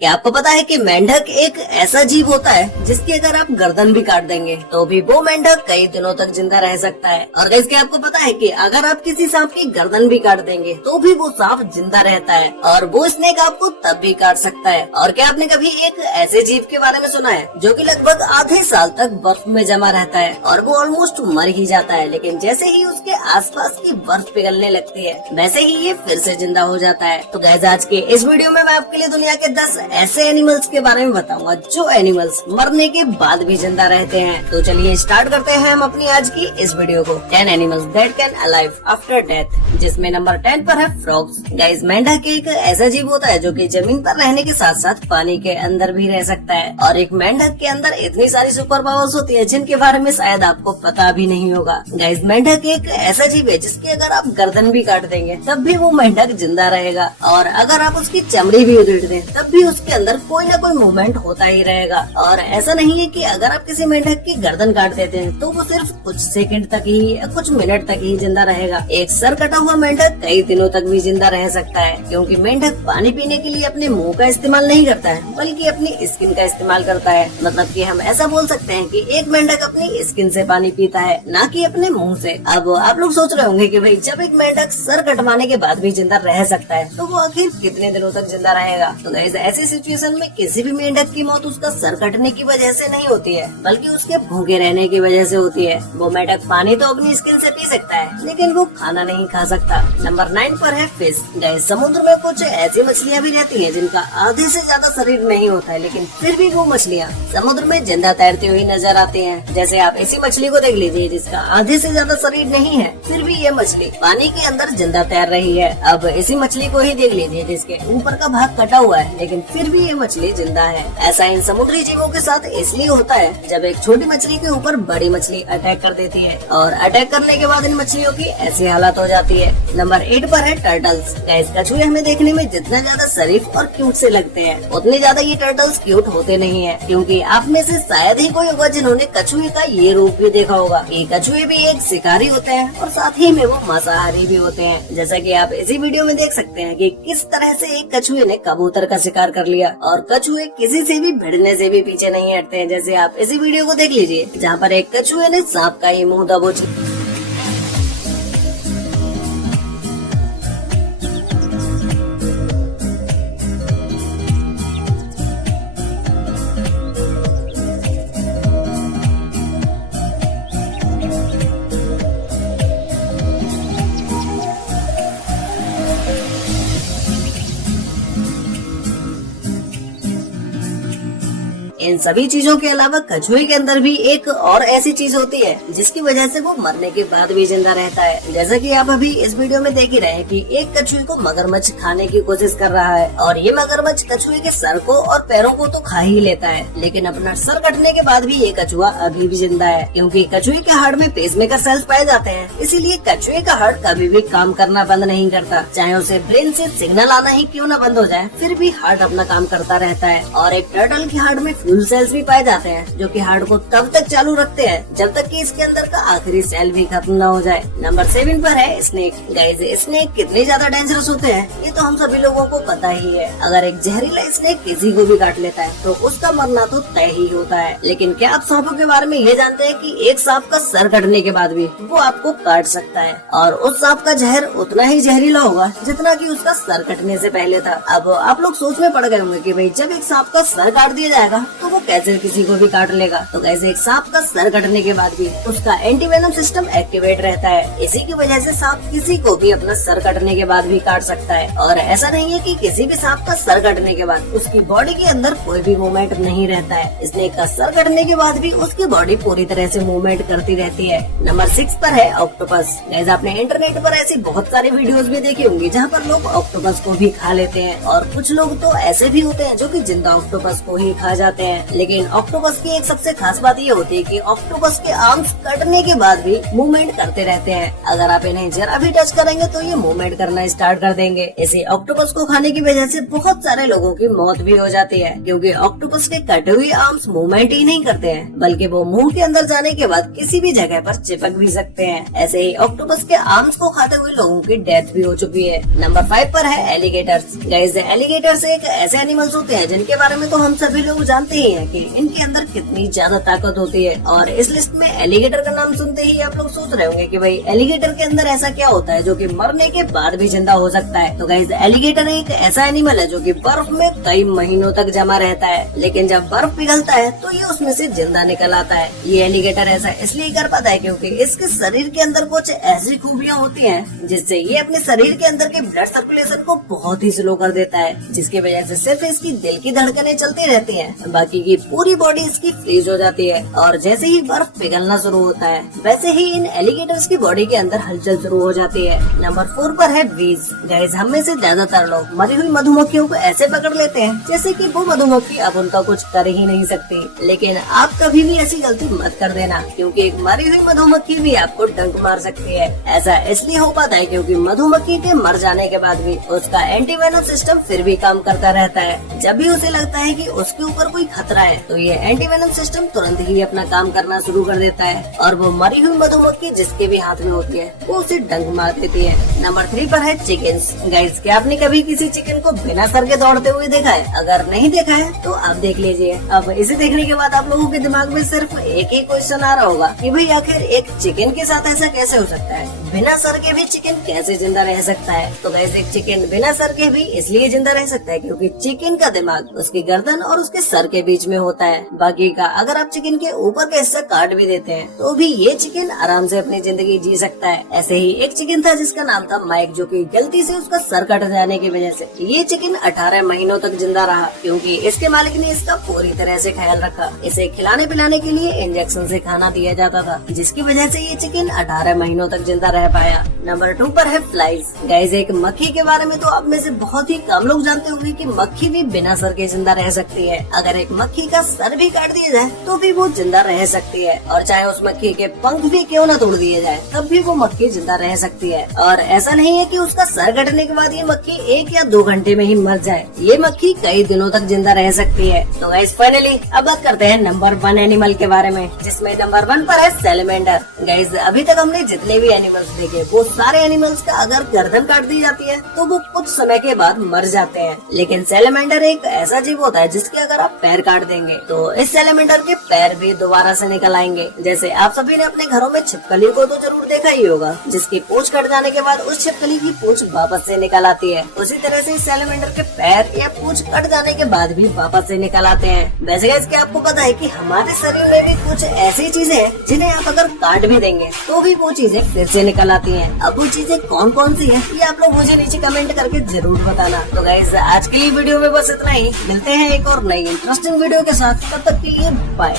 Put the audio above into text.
क्या आपको पता है कि मेंढक एक ऐसा जीव होता है जिसकी अगर आप गर्दन भी काट देंगे तो भी वो मेंढक कई दिनों तक जिंदा रह सकता है। और गाइस, क्या आपको पता है कि अगर आप किसी सांप की गर्दन भी काट देंगे तो भी वो सांप जिंदा रहता है और वो स्नेक आपको तब भी काट सकता है। और क्या आपने कभी एक ऐसे जीव के बारे में सुना है जो कि लगभग आधे साल तक बर्फ में जमा रहता है और वो ऑलमोस्ट मर ही जाता है, लेकिन जैसे ही उसके आसपास की बर्फ पिघलने लगती है वैसे ही ये फिर से जिंदा हो जाता है। तो गाइस, आज के इस वीडियो में मैं आपके लिए दुनिया के 10 ऐसे एनिमल्स के बारे में बताऊंगा जो एनिमल्स मरने के बाद भी जिंदा रहते हैं। तो चलिए स्टार्ट करते हैं हम अपनी आज की इस वीडियो को। 10 animals that can alive after death, जिसमें नंबर 10 पर है फ्रॉग्स। गाइस, मेंढक एक ऐसा जीव होता है जो कि जमीन पर रहने के साथ साथ पानी के अंदर भी रह सकता है। और एक मेंढक के अंदर इतनी सारी सुपर पावर्स होती है जिनके बारे में शायद आपको पता भी नहीं होगा। गाइस, मेंढक एक ऐसा जीव है जिसकी अगर आप गर्दन भी काट देंगे तब भी वो मेंढक जिंदा रहेगा, और अगर आप उसकी चमड़ी भी उधेड़ दें तब भी उसके अंदर कोई ना कोई मूवमेंट होता ही रहेगा। और ऐसा नहीं है कि अगर आप किसी मेंढक की गर्दन काट देते हैं तो वो सिर्फ कुछ सेकंड तक ही या कुछ मिनट तक ही जिंदा रहेगा। एक सर कटा हुआ मेंढक कई दिनों तक भी जिंदा रह सकता है, क्योंकि मेंढक पानी पीने के लिए अपने मुंह का इस्तेमाल नहीं करता है बल्कि अपनी स्किन का इस्तेमाल करता है। मतलब कि हम ऐसा बोल सकते हैं कि एक मेंढक अपनी स्किन से पानी पीता है, न कि अपने मुंह से। अब आप लोग सोच रहे होंगे कि भाई जब एक मेंढक सर कटवाने के बाद भी जिंदा रह सकता है तो वो आखिर कितने दिनों तक जिंदा रहेगा। तो गाइस, ऐसी सिचुएशन में किसी भी मेंढक की मौत उसका सर कटने की वजह से नहीं होती है बल्कि उसके भूखे रहने की वजह से होती है। वो मेंढक पानी तो अपनी स्किन से पी सकता है लेकिन वो खाना नहीं खा सकता। नंबर 9 पर है फिश। गाइस, समुद्र में कुछ ऐसी मछलियाँ भी रहती है जिनका आधे से ज्यादा शरीर नहीं होता है, लेकिन फिर भी वो मछलियाँ समुद्र में जिंदा तैरती हुई नजर आती हैं। जैसे आप इसी मछली को देख लीजिए जिसका आधे से ज्यादा शरीर नहीं है, फिर भी ये मछली पानी के अंदर जिंदा तैर रही है। अब इसी मछली को ही देख लीजिए जिसके ऊपर का भाग कटा हुआ है, लेकिन फिर भी ये मछली जिंदा है। ऐसा इन समुद्री जीवों के साथ इसलिए होता है जब एक छोटी मछली के ऊपर बड़ी मछली अटैक कर देती है, और अटैक करने के बाद इन मछलियों की ऐसी हालत हो जाती है। नंबर 8 पर है टर्टल्स। गाइस, कछुए हमें देखने में जितना ज्यादा शरीफ और क्यूट से लगते हैं उतने ज्यादा ये टर्टल्स क्यूट होते नहीं है, क्योंकि आप में से शायद ही कोई होगा जिन्होंने कछुए का ये रूप भी देखा होगा। ये कछुए भी एक शिकारी होते हैं और साथ ही में वो मांसाहारी भी होते हैं। जैसा कि आप इसी वीडियो में देख सकते हैं कि किस तरह से एक कछुए ने कबूतर का शिकार कर लिया, और कछुए किसी से भी भिड़ने से भी पीछे नहीं हटते हैं। जैसे आप इसी वीडियो को देख लीजिए जहाँ पर एक कछुए ने सांप का ही मुंह दबोच। इन सभी चीजों के अलावा कछुए के अंदर भी एक और ऐसी चीज होती है जिसकी वजह से वो मरने के बाद भी जिंदा रहता है। जैसा कि आप अभी इस वीडियो में देख ही रहे हैं कि एक कछुए को मगरमच्छ खाने की कोशिश कर रहा है, और ये मगरमच्छ कछुए के सर को और पैरों को तो खा ही लेता है, लेकिन अपना सर कटने के बाद भी ये कछुआ अभी भी जिंदा है, क्योंकि कछुए के हार्ट में पेसमेकर सेल्स पाए जाते हैं। इसीलिए कछुए का हार्ट कभी भी काम करना बंद नहीं करता, चाहे उसे ब्रेन से सिग्नल आना ही क्यों न बंद हो जाए, फिर भी हार्ट अपना काम करता रहता है। और एक टर्टल के हार्ट में फ्यूल सेल्स भी पाए जाते हैं जो कि हार्ट को तब तक चालू रखते हैं जब तक कि इसके अंदर का आखिरी सेल भी खत्म न हो जाए। नंबर 7 पर है स्नेक। गाइस, स्नेक कितने ज्यादा डेंजरस होते हैं ये तो हम सभी लोगों को पता ही है। अगर एक जहरीला स्नेक किसी को भी काट लेता है तो उसका मरना तो तय ही होता है। लेकिन क्या आप सांपों के बारे में ये जानते हैं कि एक सांप का सर कटने के बाद भी वो आपको काट सकता है, और उस सांप का जहर उतना ही जहरीला होगा जितना कि उसका सर कटने से पहले था। अब आप लोग सोच में पड़ गए होंगे कि भाई जब एक सांप का सर काट दिया जाएगा तो वो कैसे किसी को भी काट लेगा। तो कैसे एक सांप का सर कटने के बाद भी उसका एंटीवेनम सिस्टम एक्टिवेट रहता है, इसी की वजह से सांप किसी को भी अपना सर कटने के बाद भी काट सकता है। और ऐसा नहीं है कि किसी भी सांप का सर कटने के बाद उसकी बॉडी के अंदर कोई भी मूवमेंट नहीं रहता है। स्नेक का सर कटने के बाद भी उसकी बॉडी पूरी तरह से मूवमेंट करती रहती है। नंबर 6 पर है ऑक्टोपस। गाइस, आपने इंटरनेट पर ऐसी बहुत सारी वीडियोस भी देखी होंगी जहाँ पर लोग ऑक्टोपस को भी खा लेते हैं, और कुछ लोग तो ऐसे भी होते हैं जो कि जिंदा ऑक्टोपस को ही खा जाते हैं। हैं। लेकिन ऑक्टोपस की एक सबसे खास बात ये होती है कि ऑक्टोपस के आर्म्स कटने के बाद भी मूवमेंट करते रहते हैं। अगर आप इन्हें जरा भी टच करेंगे तो ये मूवमेंट करना स्टार्ट कर देंगे। इसे ऑक्टोपस को खाने की वजह से बहुत सारे लोगों की मौत भी हो जाती है, क्योंकि ऑक्टोपस के कटे हुए आर्म्स मूवमेंट ही नहीं करते हैं, बल्कि वो मुंह के अंदर जाने के बाद किसी भी जगह पर चिपक भी सकते हैं। ऐसे ही ऑक्टोपस के आर्म्स को खाते हुए लोगों की डेथ भी हो चुकी है। नंबर 5 पर है एलिगेटर्स। गाइस, एलिगेटर्स एक ऐसे एनिमल्स होते हैं जिनके बारे में तो हम सभी लोग जानते ही हैं कि इनके अंदर कितनी ज्यादा ताकत होती है। और इस लिस्ट में एलिगेटर का नाम सुनते ही आप लोग सोच रहे होंगे कि भाई एलिगेटर के अंदर ऐसा क्या होता है जो कि मरने के बाद भी जिंदा हो सकता है। तो गाइस, एलिगेटर एक ऐसा एनिमल है जो कि बर्फ में कई महीनों तक जमा रहता है, लेकिन जब बर्फ पिघलता है तो ये उसमें से जिंदा निकल आता है। ये एलिगेटर ऐसा इसलिए कर पाता है क्योंकि इसके शरीर के अंदर कुछ ऐसी खूबियाँ होती हैं जिससे ये अपने शरीर के अंदर के ब्लड सर्कुलेशन को बहुत ही स्लो कर देता है, जिसकी वजह से सिर्फ इसकी दिल की धड़कनें चलती रहती हैं, बाकी की पूरी बॉडी इसकी फ्रीज हो जाती है। और जैसे ही बर्फ पिघलना शुरू होता है वैसे ही इन एलिगेटर्स की बॉडी के अंदर हलचल शुरू हो जाती है। नंबर 4 पर है बीज। गाइस, हम में से ज्यादातर लोग मरी हुई मधुमक्खियों को ऐसे पकड़ लेते हैं जैसे कि वो मधुमक्खी अब उनका कुछ कर ही नहीं सकती। लेकिन आप कभी भी ऐसी गलती मत कर देना, क्योंकि एक मरी हुई मधुमक्खी भी आपको डंक मार सकती है। ऐसा इसलिए हो पाता है क्योंकि मधुमक्खी के मर जाने के बाद भी उसका एंटीवेनम सिस्टम फिर भी काम करता रहता है। जब भी उसे लगता है कि उसके ऊपर कोई खतरा है तो ये एंटीवेनम सिस्टम तुरंत ही अपना काम करना शुरू कर देता है और वो मरी हुई मधुमक्खी जिसके भी हाथ में होती है वो उसे डंक मार देती है। नंबर 3 पर है चिकन्स। गाइस, क्या आपने कभी किसी चिकन को बिना सर के दौड़ते हुए देखा है? अगर नहीं देखा है तो आप देख लीजिए। अब इसे देखने के बाद आप लोगों के दिमाग में सिर्फ एक ही क्वेश्चन आ रहा होगा कि भाई आखिर एक चिकन के साथ ऐसा कैसे हो सकता है? बिना सर के भी चिकन कैसे जिंदा रह सकता है? तो गाइस, एक चिकन बिना सर के भी इसलिए जिंदा रह सकता है क्योंकि चिकन का दिमाग उसकी गर्दन और उसके सर के बीच में होता है। बाकी का अगर आप चिकन के ऊपर का हिस्सा काट भी देते हैं तो भी ये चिकन आराम से अपनी जिंदगी जी सकता है। ऐसे ही एक चिकन था जिसका नाम था माइक, जो कि गलती से उसका सर कट जाने की वजह से ये चिकन 18 महीनों तक जिंदा रहा, क्योंकि इसके मालिक ने इसका पूरी तरह से ख्याल रखा। इसे खिलाने पिलाने के लिए इंजेक्शन से खाना दिया जाता था, जिसकी वजह से ये चिकन 18 महीनों तक जिंदा रह पाया। नंबर 2 पर है फ्लाइज। गाइस, एक मक्खी के बारे में तो आप में से बहुत ही कम लोग जानते होंगे कि मक्खी भी बिना सर के जिंदा रह सकती है। अगर एक मक्खी का सर भी काट दिया जाए तो भी वो जिंदा रह सकती है, और चाहे उस मक्खी के पंख भी क्यों न तोड़ दिए जाए तब भी वो मक्खी जिंदा रह सकती है। और ऐसा नहीं है कि उसका सर कटने के बाद ये मक्खी 1 या 2 घंटे में ही मर जाए, ये मक्खी कई दिनों तक जिंदा रह सकती है। तो गाइस, फाइनली अब बात करते हैं नंबर 1 एनिमल के बारे में, जिसमें नंबर 1 पर है सैलमेंडर। गाइस, अभी तक हमने जितने भी एनिमल्स देखे वो सारे एनिमल्स का अगर गर्दन काट दी जाती है तो वो कुछ समय के बाद मर जाते हैं, लेकिन सैलमेंडर एक ऐसा जीव होता है जिसके अगर आप पैर काट देंगे तो इस सैलमेंडर के पैर भी दोबारा से निकल आएंगे। जैसे आप सभी ने अपने घरों में छिपकली को तो जरूर देखा ही होगा, जिसकी पूंछ कट जाने के बाद उस छिपकली की पूंछ वापस से निकल आती है। उसी तरह से सैलमेंडर के पैर या पूंछ कट जाने के बाद भी वापस से निकल आते हैं। वैसे गाइस, क्या आपको पता है कि हमारे शरीर में भी कुछ ऐसी चीजें हैं जिन्हें आप अगर काट भी देंगे तो भी वो चीजें फिर से निकल आती हैं। अब वो चीजें कौन कौन सी हैं ये आप लोग मुझे नीचे कमेंट करके जरूर बताना। तो गाइस, आज के लिए वीडियो में बस इतना ही। मिलते हैं एक और नई इंटरेस्टिंग वीडियो के साथ, तब तक के लिए बाय।